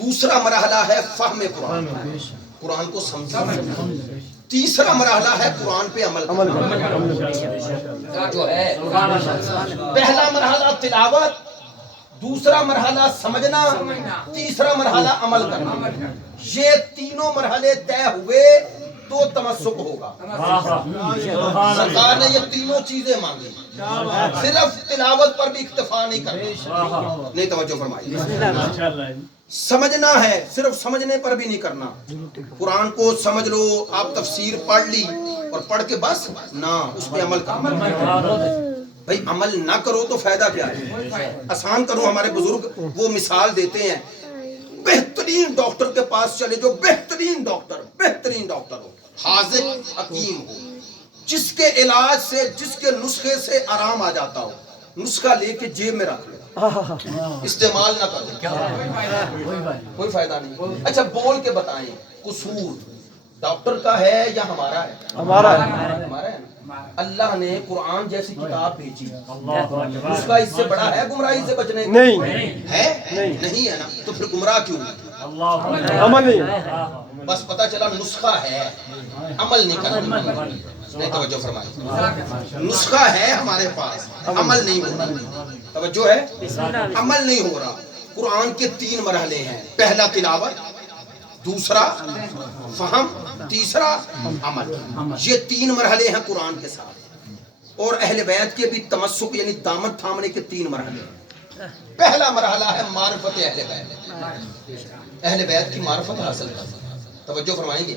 دوسرا مرحلہ ہے فہم قرآن، قرآن کو سمجھنا، تیسرا مرحلہ ہے قرآن پہ عمل جو ہے، پہلا مرحلہ تلاوت، دوسرا مرحلہ سمجھنا، تیسرا مرحلہ عمل کرنا۔ یہ تینوں مرحلے طے ہوئے تو تمسک ہوگا۔ سرکار نے یہ تینوں چیزیں مانگی، صرف تلاوت پر بھی اکتفا نہیں کرنا، نہیں توجہ فرمائیے۔ سمجھنا ہے، صرف سمجھنے پر بھی نہیں کرنا۔ قرآن کو سمجھ لو، آپ تفسیر پڑھ لی اور پڑھ کے بس نہ، اس پہ عمل کرنا۔ بھئی عمل نہ کرو تو فائدہ کیا ہے؟ آسان کرو، ہمارے بزرگ وہ مثال دیتے ہیں، بہترین ڈاکٹر کے پاس چلے جو بہترین ڈاکٹر ہو، حاذق حکیم ہو، جس کے علاج سے، جس کے نسخے سے آرام آ جاتا ہو، نسخہ لے کے جیب میں رکھ لو، استعمال نہ کرو، کوئی فائدہ نہیں۔ اچھا بول کے بتائیں، قصور ڈاکٹر کا ہے یا ہمارا ہے؟ ہمارا ہے۔ اللہ نے قرآن جیسی کتاب بھیجی، اس کا اس سے بڑا ہے گمراہی سے بچنے کا؟ نہیں ہے نا، تو پھر گمراہ کیوں؟ عمل نہیں، بس پتا چلا نسخہ ہے، عمل نہیں کرنا۔ نہیں توجہ فرمائیں، نسخہ ہے ہمارے پاس، عمل نہیں ہو رہا، توجہ ہے، عمل نہیں ہو رہا۔ قرآن کے تین مرحلے ہیں، پہلا تلاوت، دوسرا فہم، تیسرا عمل۔ یہ تین مرحلے ہیں قرآن کے ساتھ، اور اہل بیت کے بھی تمسک یعنی دامن تھامنے کے تین مرحلے ہیں۔ پہلا مرحلہ ہے معرفت اہل بیت، اہل بیت کی معرفت حاصل کرنا، توجہ فرمائیں گے،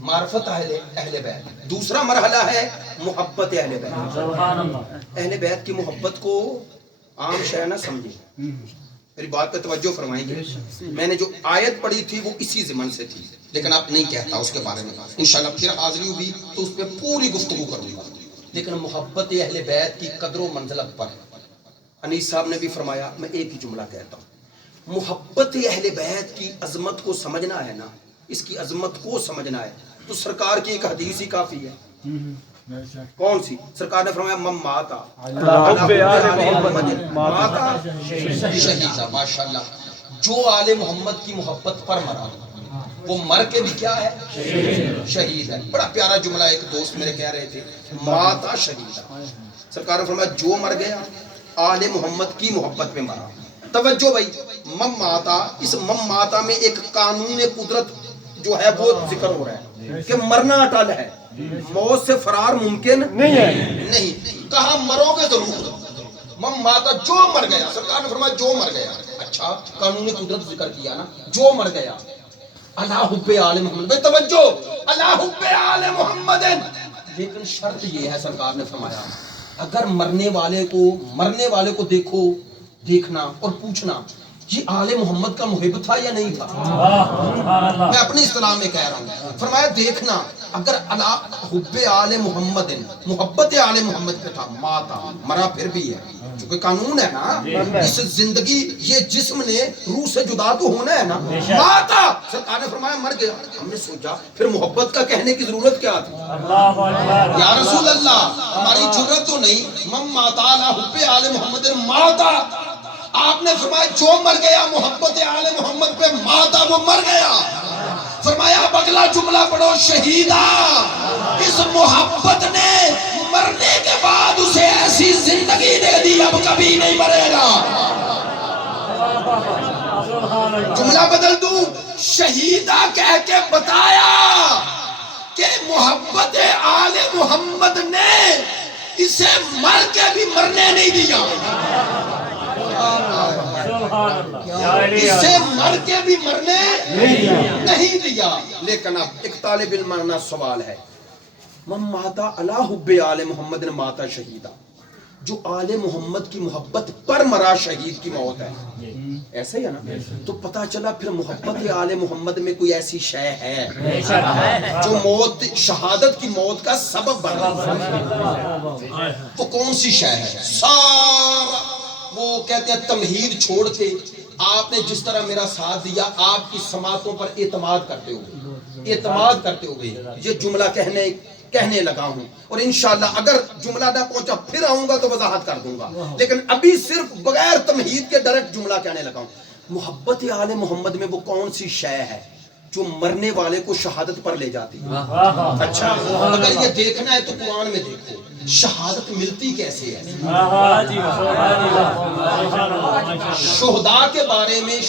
معرفت اہل بیت۔ دوسرا مرحلہ ہے محبت اہل بیت، اہل بیت کی محبت کو عام شے نہ سمجھیں، میری بات پہ توجہ فرمائیں گے۔ میں نے جو آیت پڑھی تھی وہ اسی ضمن سے تھی، لیکن اب نہیں کہتا اس کے بارے میں، انشاءاللہ پھر حاضری ہوئی تو اس پہ پوری گفتگو کروں گا۔ لیکن محبت اہل بیت کی قدر و منزلت پر انیس صاحب نے بھی فرمایا، میں ایک ہی جملہ کہتا ہوں، محبت اہل بیت کی عظمت کو سمجھنا ہے نا، اس کی عظمت کو سمجھنا ہے تو سرکار کی ایک حدیث ہی کافی ہے۔ کون سی؟ سرکار نے فرمایا من ماتا شہیدہ، ماشاءاللہ، جو آل محمد کی محبت پر مرا وہ مر کے بھی کیا ہے؟ شہید ہے۔ بڑا پیارا جملہ ایک دوست میرے کہہ رہے تھے، ماتا شہیدہ، سرکار نے فرمایا جو مر گیا آل محمد کی محبت میں مرا۔ توجہ بھائی، من ماتا، اس من ماتا میں ایک قانون قدرت جو ہے وہ ذکر ہو رہا ہے کہ مرنا اٹل ہے، موت سے فرار ممکن نہیں ہے، نہیں، کہا مرو گے ضرور، من ماتا جو مر گیا، سرکار نے فرمایا جو مر گیا، اچھا قانون قدرت ذکر کیا نا، جو مر گیا اللہ حب آل محمد، بے توجہ، اللہ حب آل محمد، لیکن شرط یہ ہے، سرکار نے فرمایا اگر مرنے والے کو دیکھو، دیکھنا اور پوچھنا یہ آل محمد کا محب تھا یا نہیں تھا، میں اپنی اصطلاح میں کہہ رہا ہوں، فرمایا دیکھنا اگر حب آل محمد، محبت آل محمد پہ تھا، ماتا، مرا پھر بھی ہے، چونکہ قانون ہے نا، اس زندگی یہ جسم نے روح سے جدا تو ہونا ہے نا، ماتا، سرکار نے فرمایا مر گیا۔ ہم نے سوچا پھر محبت کا کہنے کی ضرورت کیا تھی، یا رسول اللہ ہماری جرت تو نہیں، من ماتا علی حب آل محمد ماتا، آپ نے فرمایا جو مر گیا محبت آل محمد پہ ماتا، وہ مر گیا۔ فرمایا اب اگلا جملہ پڑھو، شہیدہ، اس محبت نے مرنے کے بعد اسے ایسی زندگی دے دی اب کبھی نہیں مرے گا۔ جملہ بدل دوں، شہیدہ کہہ کے بتایا کہ محبت آل محمد نے اسے مر کے بھی مرنے نہیں دیا، اسے مر کے بھی مرنے نہیں دیا۔ لیکن اب ایک طالب علم سوال ہے، من ماتا علی حب آل محمد ماتا شہیدہ، جو آل محمد کی محبت پر مرا شہید کی موت ہے، ایسے ہی ہے نا، تو پتا چلا پھر محبت آل محمد میں کوئی ایسی شے ہے جو موت، شہادت کی موت کا سبب بنا، وہ کون سی شے ہے؟ سارا وہ کہتے ہیں تمہید چھوڑ کے آپ نے جس طرح میرا ساتھ دیا، آپ کی سماعتوں پر اعتماد کرتے ہوئے یہ جملہ کہنے لگا ہوں، اور انشاءاللہ اگر جملہ نہ پہنچا پھر آؤں گا تو وضاحت کر دوں گا، لیکن ابھی صرف بغیر تمہید کے ڈائریکٹ جملہ کہنے لگا ہوں۔ محبت آل محمد میں وہ کون سی شے ہے جو مرنے والے کو شہادت پر لے جاتی ہے؟ اچھا اگر یہ دیکھنا ہے تو قرآن میں دیکھو شہادت ملتی کیسے ہے. شہداء کے بارے میں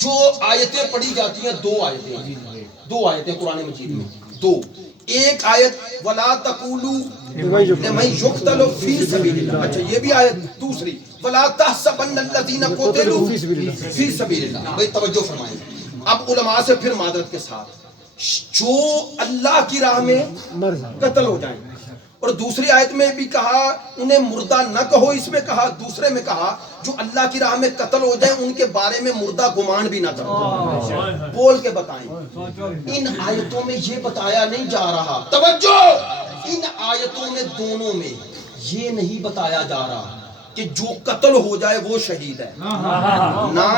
جو آیتیں پڑھی جاتی ہیں دو آیتیں قرآن مجید میں دو. ایک آیت وَلَا تَقُولُوا لِمَن يُقْتَلُ فِي سَبِيلِ اللَّهِ. اچھا یہ بھی آیت دوسری وَلَا تَحْسَبَنَّ الَّذِينَ قُتِلُوا فِي سَبِيلِ اللَّهِ. بھئی توجہ فرمائیں. اب علماء سے پھر معذرت کے ساتھ جو اللہ کی راہ میں قتل ہو جائیں اور دوسری آیت میں بھی کہا انہیں مردہ نہ کہو, اس میں کہا دوسرے میں کہا جو اللہ کی راہ میں قتل ہو جائیں ان کے بارے میں مردہ گمان بھی نہ کرو. بول کے بتائیں ان آیتوں میں یہ بتایا نہیں جا رہا, توجہ, ان آیتوں میں دونوں میں یہ نہیں بتایا جا رہا کہ جو قتل ہو جائے وہ شہید ہے, نہ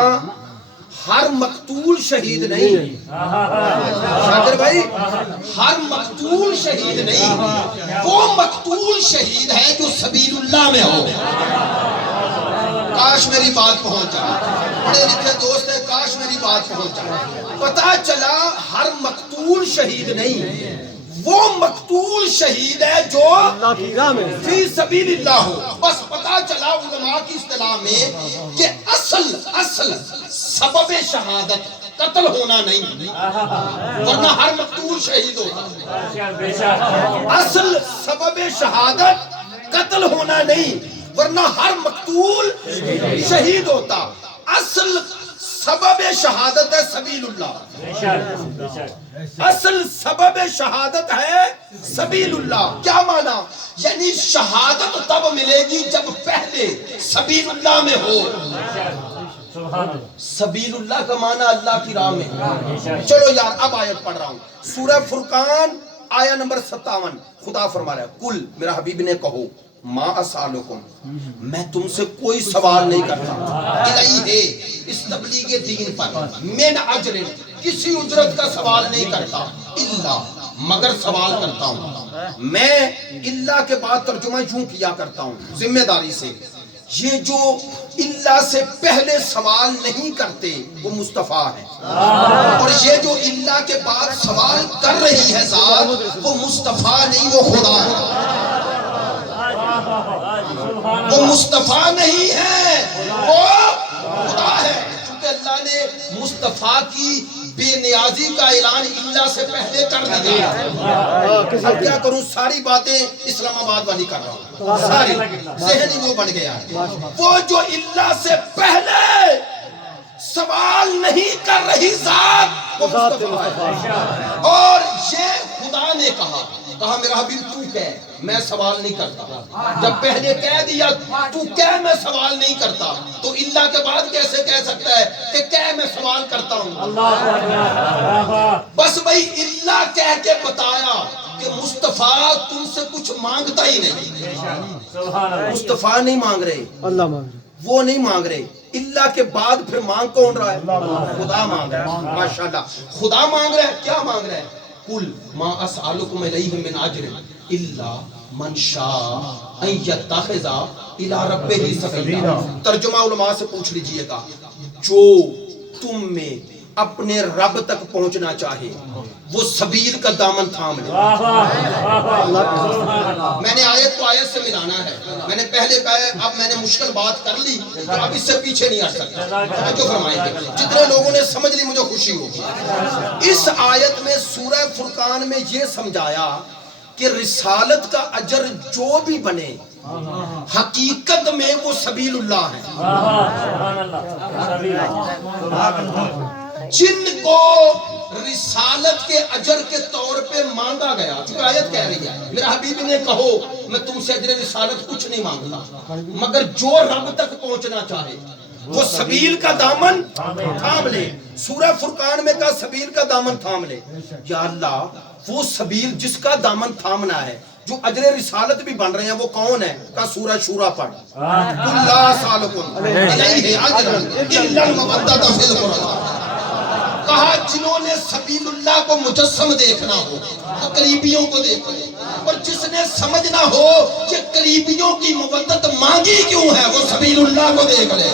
ہر مقتول شہید نہیں. شاکر بھائی ہر مقتول شہید نہیں, وہ مقتول شہید ہے جو سبیل اللہ میں ہو. کاش میری بات پہنچ جائے, پڑھے لکھے دوست ہیں, کاش میری بات پہنچ جائے. پتہ چلا ہر مقتول شہید نہیں, وہ مقتول شہید ہے جو فی سبیل اللہ ہو. بس پتہ چلا علماء کی اصطلاح میں کہ اصل سبب شہادت قتل ہونا نہیں, ورنہ ہر مقتول شہید ہوتا. اصل سبب شہادت قتل ہونا نہیں, ورنہ ہر مقتول شہید ہوتا. اصل سبب شہادت ہے سبیل اللہ, اصل سبب شہادت ہے سبیل اللہ. کیا معنی؟ یعنی شہادت تب ملے گی جب پہلے سبیل اللہ میں ہو. سبیل اللہ کا معنی اللہ کی راہ میں. چلو یار اب آیت پڑھ رہا ہوں, سورہ فرقان آیہ نمبر 57. خدا فرما رہا ہے کل, میرا حبیب نے کہو, ما اسالکم, میں تم سے کوئی سوال نہیں کرتا, الیہ, اس تبلیغ دین پر, من اجر, کسی اجرت کا سوال نہیں کرتا, الا, مگر سوال کرتا ہوں. میں اللہ کے بعد ترجمہ یوں کیا کرتا ہوں ذمہ داری سے, یہ جو اللہ سے پہلے سوال نہیں کرتے وہ مصطفیٰ ہے, اور یہ جو اللہ کے بعد سوال کر رہی ہے ذات وہ مصطفیٰ نہیں, وہ خدا ہے. وہ مصطفیٰ نہیں ہے, وہ خدا ہے. کیونکہ اللہ نے مصطفیٰ کی بے نیازی کا اعلان اللہ سے پہلے کر دیا. اب کیا کروں, ساری باتیں اسلام آباد والی کر رہا ہوں, ساری ذہنی وہ بن گیا ہے. وہ جو اللہ سے پہلے سوال نہیں کر رہی ذات وہ مصطفیٰ ہے. اور یہ خدا نے کہا میرا حبیب تو کہہ, میں سوال نہیں کرتا. جب پہلے کہہ دیا تو کہہ میں سوال نہیں کرتا, تو اللہ کے بعد کیسے کہہ سکتا ہے کہ کہہ میں سوال کرتا ہوں. بس بھائی اللہ کہہ کے بتایا کہ مصطفیٰ تم سے کچھ مانگتا ہی نہیں. مصطفیٰ نہیں مانگ رہے, اللہ مانگ رہے, وہ نہیں مانگ رہے. اللہ کے بعد پھر مانگ کون رہا ہے؟ خدا مانگ رہا ہے. ماشاءاللہ خدا مانگ رہا ہے. کیا مانگ رہا ہے؟ قل ما اسالکم علیہ من اجر الا من شاء ان یتخذ الی ربہ سبیلا. ترجمہ علماء سے پوچھ لیجئے گا, جو تم میں اپنے رب تک پہنچنا چاہے وہ سبیل کا دامن تھام لے. میں نے آیت کو آیت سے ملانا ہے. میں نے پہلے کہا, اب میں نے مشکل بات کر لی تو اب اس سے پیچھے نہیں ہٹ سکتا. جو فرمائیں گے جتنے لوگوں نے سمجھ لی مجھے خوشی ہوگی. اس آیت میں سورہ فرقان میں یہ سمجھایا کہ رسالت کا اجر جو بھی بنے حقیقت میں وہ سبیل اللہ ہے. جن کو رسالت کے اجر کے طور پہ مانگا گیا, چونکہ آیت کہہ رہی ہے میرا حبیب نے کہو میں تم سے اجر رسالت کچھ نہیں مانگتا, مگر جو رب تک پہنچنا چاہے وہ سبیل کا دامن تھام لے. سورہ فرقان میں کہا سبیل کا دامن تھام لے. یا اللہ وہ سبیل جس کا دامن تھامنا ہے, جو اجر رسالت بھی بن رہے ہیں وہ کون ہے؟ کہا سورہ شورا پڑھ, قل لا اسالکم الیہ اجرا الا المودۃ فی القربى. کہا جنہوں نے سبیل اللہ کو مجسم دیکھنا ہو تو قریبیوں کو دیکھو, اور جس نے سمجھنا ہو کہ قریبیوں کی مودت مانگی کیوں ہے وہ سبیل اللہ کو دیکھ لے.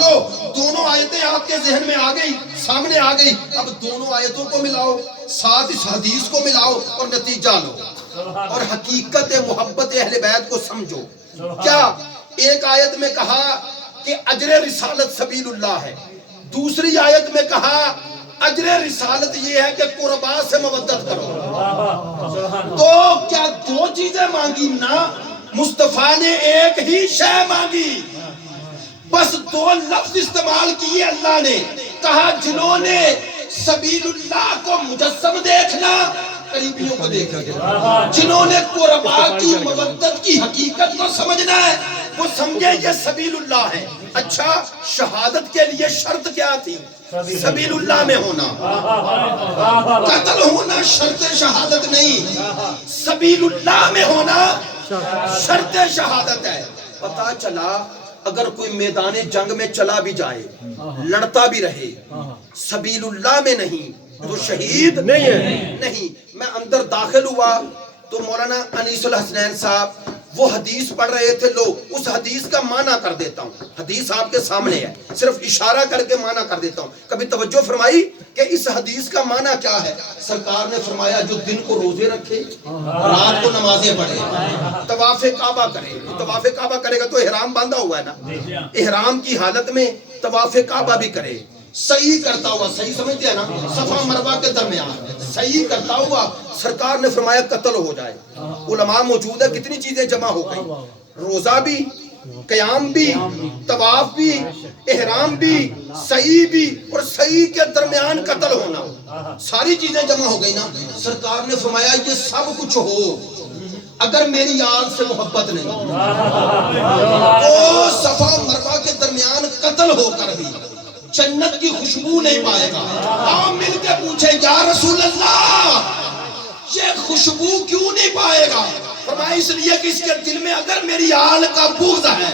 لو دونوں آیتیں آپ کے ذہن میں آ گئی، سامنے آ گئی، اب دونوں آیتوں کو ملاؤ، ساتھ اس حدیث کو ملاؤ اور نتیجہ لو اور حقیقت محبت اہل بیت کو سمجھو۔ کیا ایک آیت میں کہا کہ اجر رسالت سبیل اللہ ہے، دوسری آیت میں کہا اجر رسالت یہ ہے کہ قربا سے مودت کرو، تو کیا دو چیزیں مانگی؟ نہ، مصطفیٰ نے ایک ہی شے مانگی، بس دو لفظ استعمال کیے اللہ نے، کہا جنہوں نے سبیل اللہ کو مجسم دیکھنا قریبیوں کو دیکھنا، جنہوں نے قربا کی مودت کی حقیقت کو سمجھنا ہے وہ سمجھے یہ سبیل اللہ ہے۔ اچھا، شہادت کے لیے شرط کیا تھی؟ سبیل اللہ میں ہونا، قتل ہونا شرط شہادت نہیں، سبیل اللہ میں ہونا شرط شہادت ہے۔ پتا چلا اگر کوئی میدان جنگ میں چلا بھی جائے، لڑتا بھی رہے، سبیل اللہ میں نہیں تو شہید نہیں ہے۔ نہیں، میں اندر داخل ہوا تو مولانا انیس الحسنین صاحب وہ حدیث پڑھ رہے تھے، لوگ اس حدیث کا معنی کر دیتا ہوں، حدیث آپ کے سامنے ہے، صرف اشارہ کر کے معنی کر دیتا ہوں۔ کبھی توجہ فرمائی کہ اس حدیث کا معنی کیا ہے؟ سرکار نے فرمایا جو دن کو روزے رکھے، رات کو نمازیں پڑھے، طواف کعبہ کرے، طواف کعبہ کرے گا تو احرام باندھا ہوا ہے نا، احرام کی حالت میں طواف کعبہ بھی کرے، صحیح کرتا ہوا، صحیح سمجھتے ہیں نا، صفا مروہ کے درمیان صحیح کرتا ہوا، سرکار نے فرمایا قتل ہو جائے۔ علماء موجود ہے، کتنی چیزیں جمع ہو گئی، روزہ بھی، قیام بھی، طواف بھی، احرام بھی، صحیح بھی، اور صحیح کے درمیان قتل ہونا، ساری چیزیں جمع ہو گئی نا۔ سرکار نے فرمایا یہ سب کچھ ہو اگر میری آل سے محبت نہیں تو صفا مروہ کے درمیان قتل ہو کر بھی جنت کی خوشبو نہیں پائے گا۔ آپ مل کے پوچھیں یا رسول اللہ یہ خوشبو کیوں نہیں پائے گا؟ فرمایا اس لیے کہ اس کے دل میں اگر میری آل کا بغض ہے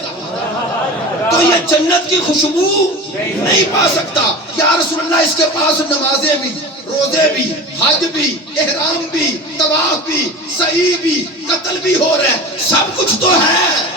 تو یہ جنت کی خوشبو نہیں پا سکتا۔ یا رسول اللہ اس کے پاس نمازیں بھی، روزے بھی، حج بھی، احرام بھی، طواف بھی، صحیح بھی، قتل بھی ہو رہے ہیں، سب کچھ تو ہے